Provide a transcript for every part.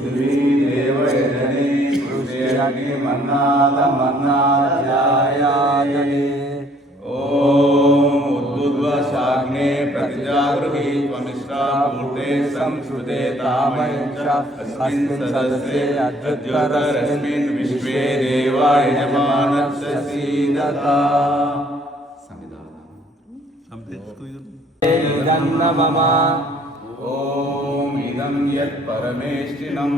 वर्णा तस्यास्ते पृथिवी देवयजने पृथिव्याग्निमन्नादमन्नाध्यायाजने ॐ उद्बुद्वशाग्ने प्रतिजागृहि त्वमिष्टा पूर्ते संश्रुते तामयं च। अस्मिन् सदस्ये विश्वे देवा यजमानस्य सीदता। ॐ इदं यत् परमेष्टिनं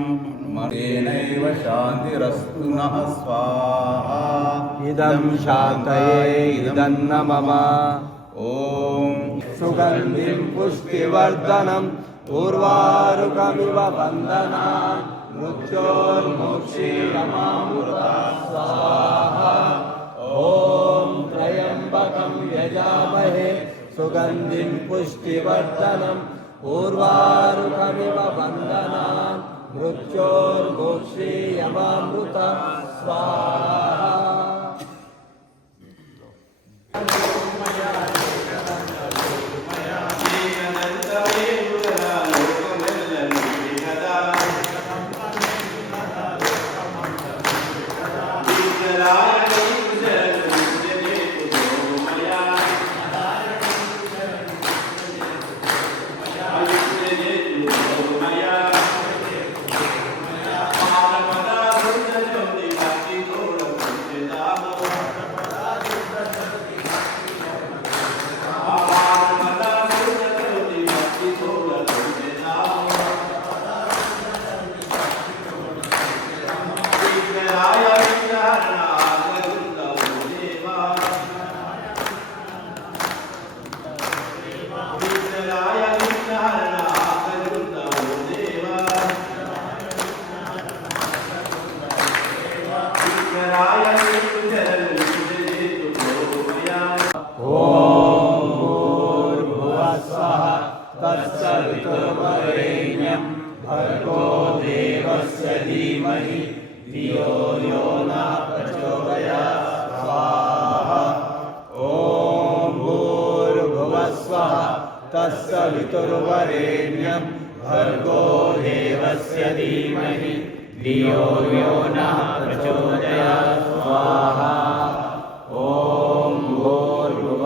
तेनैव शान्तिरस्तु नः स्वाहा। इदं शान्तये इदन्न मम ॐ सुगन्धिं पुष्टिवर्धनम् उर्वारुकमिव वन्दना मृत्योर्मोक्षीयमामृता स्वाहा ॐ त्र्यम्बकं यजामहे सुगन्धिं पुष्टिवर्धनम् उर्वारुकमिव वन्दना मृत्योर्मोक्षीयमामृता स्वाहा। भूर्भुवस्वः तत्सवितुर्वरेण्यं भर्गो देवस्य धीमहि। धियो न स्वाहा। ॐ भर्गो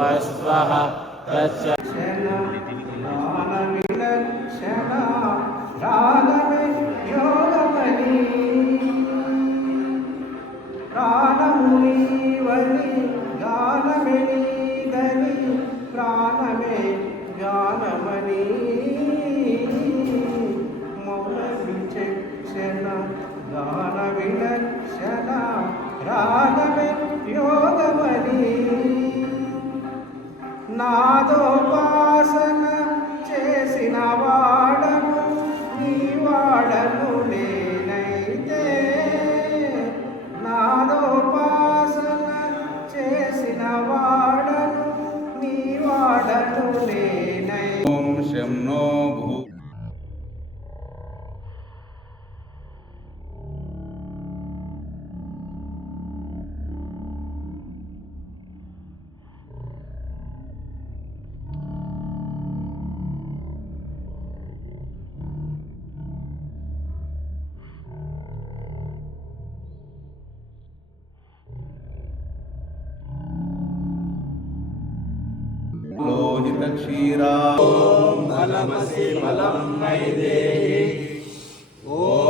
రాగమెయోగమని నాదోపాసన చేసిన వాడను నీ వాడను నేనైతే నాదోపాసన చేసిన వాడను నీ వాడను నేనై ఓం శంనో భూ मोहितक्षीरा ॐ मलमसि मलं मयि देहि ॐ